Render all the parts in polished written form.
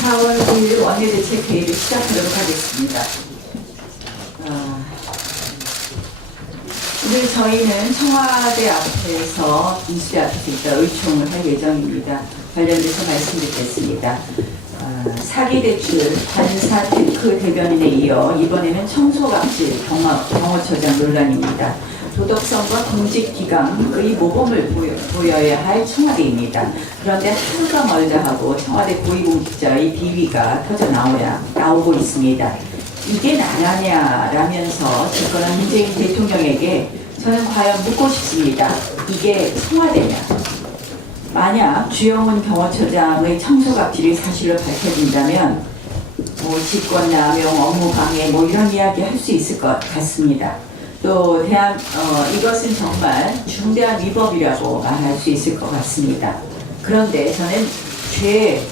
(4월 9일) 원내대책 회의를 시작하도록 하겠습니다. 오늘 저희는 청와대 앞에서 인수대 앞에서 이따 의총을 할 예정입니다. 관련돼서 말씀드리겠습니다. 사기대출 관사 테크 대변인에 이어 이번에는 청소각질 경호처장 논란입니다. 도덕성과 공직기강의 모범을 보여야 할 청와대입니다. 그런데 하루가 멀다 하고 청와대 고위공직자의 비위가 나오고 있습니다. 이게 나라냐라면서 집권한 문재인 대통령에게 저는 과연 묻고 싶습니다. 이게 청와대냐? 만약 주영훈 경호처장의 청소각질이 사실로 밝혀진다면 직권남용, 업무방해 이런 이야기 할 수 있을 것 같습니다. 또 이것은 정말 중대한 위법이라고 말할 수 있을 것 같습니다. 그런데 저는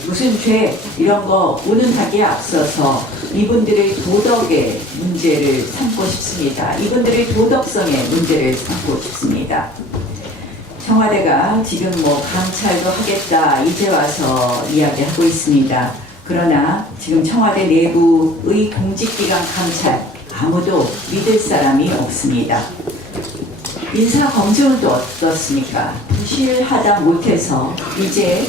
무슨 죄 이런 거 운운하기에 앞서서 이분들의 도덕의 문제를 삼고 싶습니다. 이분들의 도덕성의 문제를 삼고 싶습니다. 청와대가 지금 감찰도 하겠다 이제 와서 이야기하고 있습니다. 그러나 지금 청와대 내부의 공직기강 감찰 아무도 믿을 사람이 없습니다. 인사검증은 또 어떻습니까? 부실하다 못해서 이제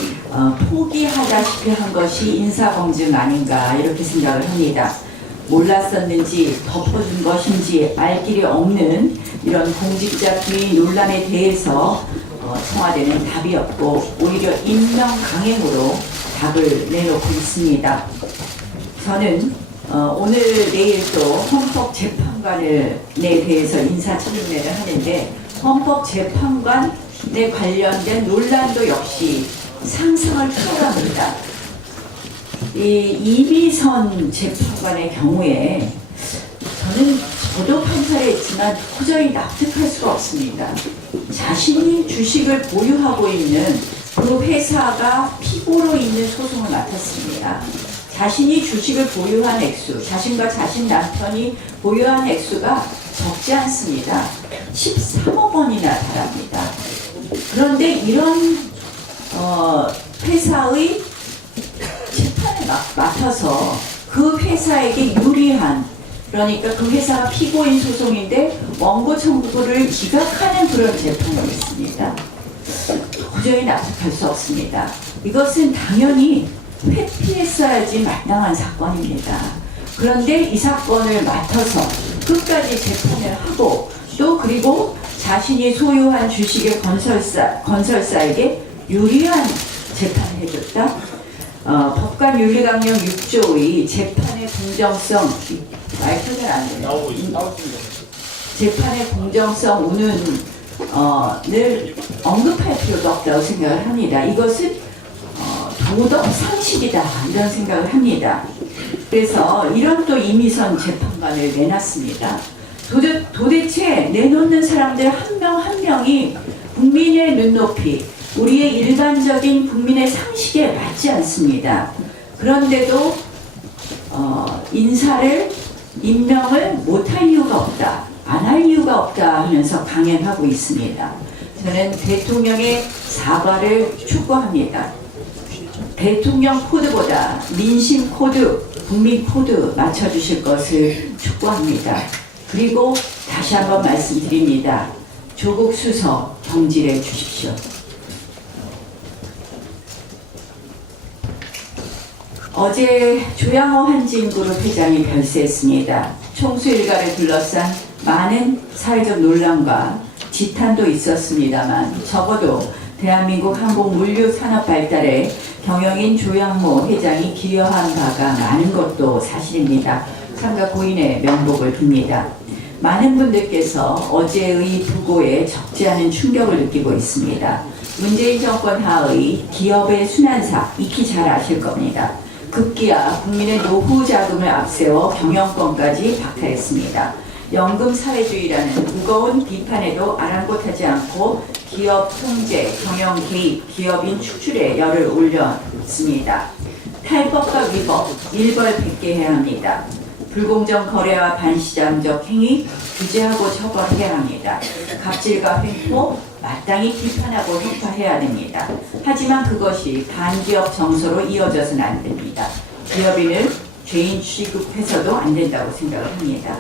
포기하다시피 한 것이 인사검증 아닌가 이렇게 생각을 합니다. 몰랐었는지 덮어준 것인지 알 길이 없는 이런 공직자 비위 논란에 대해서 청와대는 답이 없고 오히려 임명 강행으로 답을 내놓고 있습니다. 저는 오늘 내일 또 헌법재판관에 대해서 인사청문회를 하는데 헌법재판관에 관련된 논란도 역시 상상을 초월합니다. 이 이미선 재판관의 경우에 저도 판사를 했지만 도저히 납득할 수가 없습니다. 자신이 주식을 보유하고 있는 그 회사가 피고로 있는 소송을 맡았습니다. 자신이 주식을 보유한 액수, 자신과 자신 남편이 보유한 액수가 적지 않습니다. 13억 원이나 달합니다. 그런데 이런 회사의 재판을 맡아서 그 회사에게 유리한, 그러니까 그 회사가 피고인 소송인데 원고 청구를 기각하는 그런 재판이 있습니다. 도저히 납득할 수 없습니다. 이것은 당연히 회피했어야지 마땅한 사건입니다. 그런데 이 사건을 맡아서 끝까지 재판을 하고 또 그리고 자신이 소유한 주식의 건설사에게 유리한 재판을 해줬다. 법관윤리강령 6조의 재판의 공정성, 말도 잘 안 돼요. 재판의 공정성 운운을 언급할 필요도 없다고 생각을 합니다. 이것은 도덕 상식이다 이런 생각을 합니다. 그래서 이런 또 이미선 재판관을 내놨습니다. 도대체 내놓는 사람들 한 명 한 명이 국민의 눈높이, 우리의 일반적인 국민의 상식에 맞지 않습니다. 그런데도 임명을 못할 이유가 없다, 안 할 이유가 없다 하면서 강행하고 있습니다. 저는 대통령의 사과를 촉구합니다. 대통령 코드보다 민심 코드, 국민 코드 맞춰주실 것을 촉구합니다. 그리고 다시 한번 말씀드립니다. 조국 수석 경질해 주십시오. 어제 조양호 한진그룹 회장이 별세했습니다. 총수 일가를 둘러싼 많은 사회적 논란과 지탄도 있었습니다만 적어도 대한민국 항공 물류 산업 발달에 경영인 조양호 회장이 기여한 바가 많은 것도 사실입니다. 삼가 고인의 명복을 빕니다. 많은 분들께서 어제의 부고에 적지 않은 충격을 느끼고 있습니다. 문재인 정권 하의 기업의 순환사 익히 잘 아실 겁니다. 급기야 국민의 노후 자금을 앞세워 경영권까지 박탈했습니다. 연금 사회주의라는 무거운 비판에도 아랑곳하지 않고 기업 통제, 경영 개입, 기업인 축출에 열을 올렸습니다. 탈법과 위법, 일벌백계해야 합니다. 불공정 거래와 반시장적 행위 규제하고 처벌해야 합니다. 갑질과 횡포 마땅히 비판하고 혁파해야 됩니다. 하지만 그것이 반기업 정서로 이어져서는 안 됩니다. 기업인을 죄인 취급해서도 안 된다고 생각을 합니다.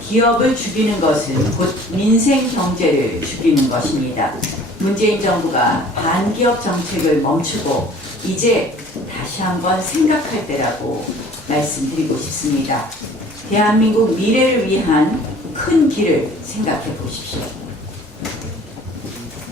기업을 죽이는 것은 곧 민생 경제를 죽이는 것입니다. 문재인 정부가 반기업 정책을 멈추고 이제 다시 한번 생각할 때라고 말씀드리고 싶습니다. 대한민국 미래를 위한 큰 길을 생각해 보십시오.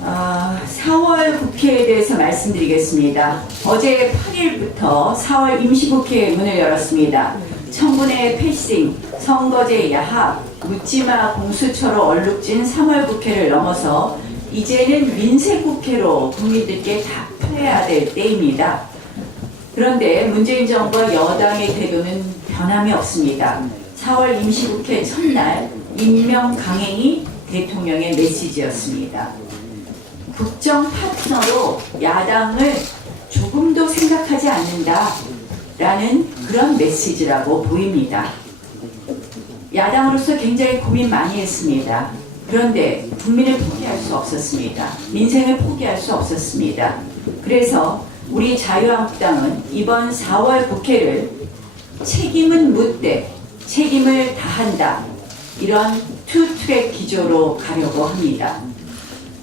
4월 국회에 대해서 말씀드리겠습니다. 어제 8일부터 4월 임시국회 문을 열었습니다. 청문회 패싱, 선거제 야합, 묻지마 공수처로 얼룩진 3월 국회를 넘어서 이제는 민생국회로 국민들께 답해야 될 때입니다. 그런데 문재인 정부와 여당의 태도는 변함이 없습니다. 4월 임시국회 첫날 임명 강행이 대통령의 메시지였습니다. 국정 파트너로 야당을 조금도 생각하지 않는다라는 그런 메시지라고 보입니다. 야당으로서 굉장히 고민 많이 했습니다. 그런데 국민을 포기할 수 없었습니다. 민생을 포기할 수 없었습니다. 그래서 우리 자유한국당은 이번 4월 국회를 책임은 묻되 책임을 다한다, 이런 투트랙 기조로 가려고 합니다.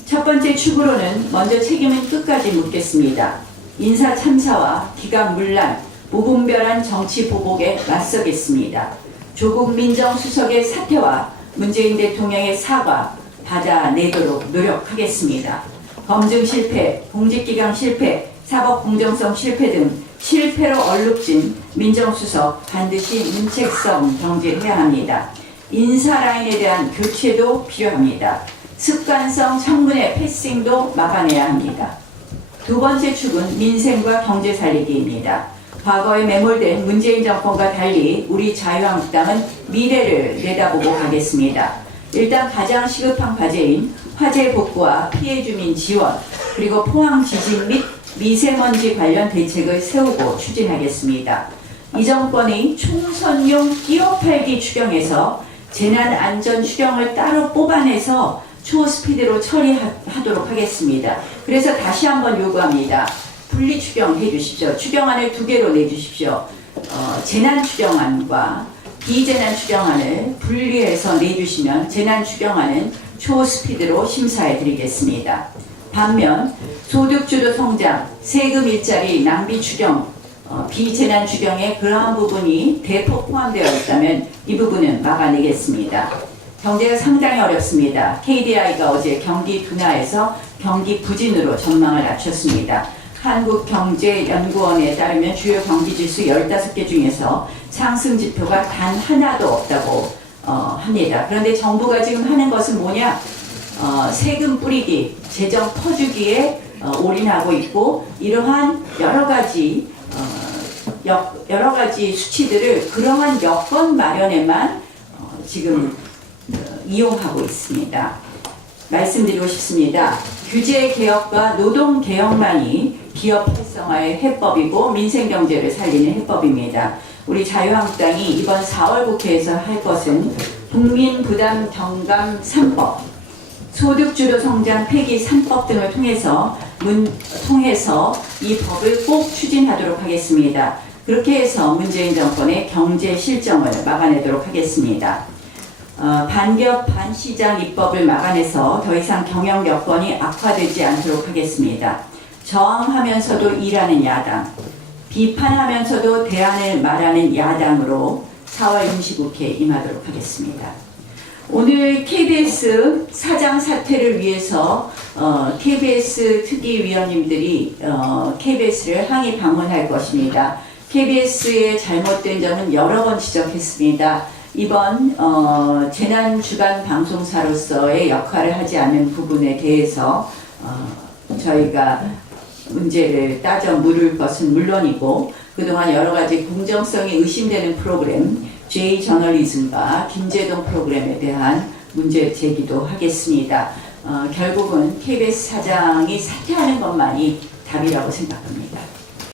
첫 번째 축으로는 먼저 책임은 끝까지 묻겠습니다. 인사 참사와 기각 문란, 무분별한 정치 보복에 맞서겠습니다. 조국 민정수석의 사퇴와 문재인 대통령의 사과 받아내도록 노력하겠습니다. 검증 실패, 공직기강 실패, 사법 공정성 실패 등 실패로 얼룩진 민정수석 반드시 문책성 경질해야 합니다. 인사 라인에 대한 교체도 필요합니다. 습관성 청문회 패싱도 막아내야 합니다. 두 번째 축은 민생과 경제 살리기입니다. 과거에 매몰된 문재인 정권과 달리 우리 자유한국당은 미래를 내다보고 가겠습니다. 일단 가장 시급한 과제인 화재 복구와 피해 주민 지원, 그리고 포항 지진 및 미세먼지 관련 대책을 세우고 추진하겠습니다. 이 정권의 총선용 끼어팔기 추경에서 재난안전 추경을 따로 뽑아내서 초스피드로 처리하도록 하겠습니다. 그래서 다시 한번 요구합니다. 분리 추경해 주십시오. 추경안을 2개로 내주십시오. 재난 추경안과 비재난 추경안을 분리해서 내주시면 재난 추경안은 초스피드로 심사해 드리겠습니다. 반면 소득주도 성장, 세금 일자리, 낭비 추경, 비재난 추경에 그러한 부분이 대폭 포함되어 있다면 이 부분은 막아내겠습니다. 경제가 상당히 어렵습니다. KDI가 어제 경기 둔화에서 경기 부진으로 전망을 낮췄습니다. 한국경제연구원에 따르면 주요 경기지수 15개 중에서 상승 지표가 단 하나도 없다고 합니다. 그런데 정부가 지금 하는 것은 뭐냐? 세금 뿌리기, 재정 퍼주기에 올인하고 있고, 이러한 여러 가지 수치들을 그러한 여건 마련에만 지금 이용하고 있습니다. 말씀드리고 싶습니다. 규제 개혁과 노동 개혁만이 기업 활성화의 해법이고 민생경제를 살리는 해법입니다. 우리 자유한국당이 이번 4월 국회에서 할 것은 국민부담 경감 3법, 소득주도 성장 폐기 3법 등을 통해서 이 법을 꼭 추진하도록 하겠습니다. 그렇게 해서 문재인 정권의 경제 실정을 막아내도록 하겠습니다. 반기업 반시장 입법을 막아내서 더 이상 경영 여건이 악화되지 않도록 하겠습니다. 저항하면서도 일하는 야당, 비판하면서도 대안을 말하는 야당으로 4월 임시국회에 임하도록 하겠습니다. 오늘 KBS 사장 사퇴를 위해서 KBS 특위위원님들이 KBS를 항의 방문할 것입니다. KBS의 잘못된 점은 여러 번 지적했습니다. 이번 재난주간 방송사로서의 역할을 하지 않는 부분에 대해서 저희가 문제를 따져 물을 것은 물론이고, 그동안 여러 가지 공정성이 의심되는 프로그램 J 저널리즘과 김재동 프로그램에 대한 문제 제기도 하겠습니다. 결국은 KBS 사장이 사퇴하는 것만이 답이라고 생각합니다.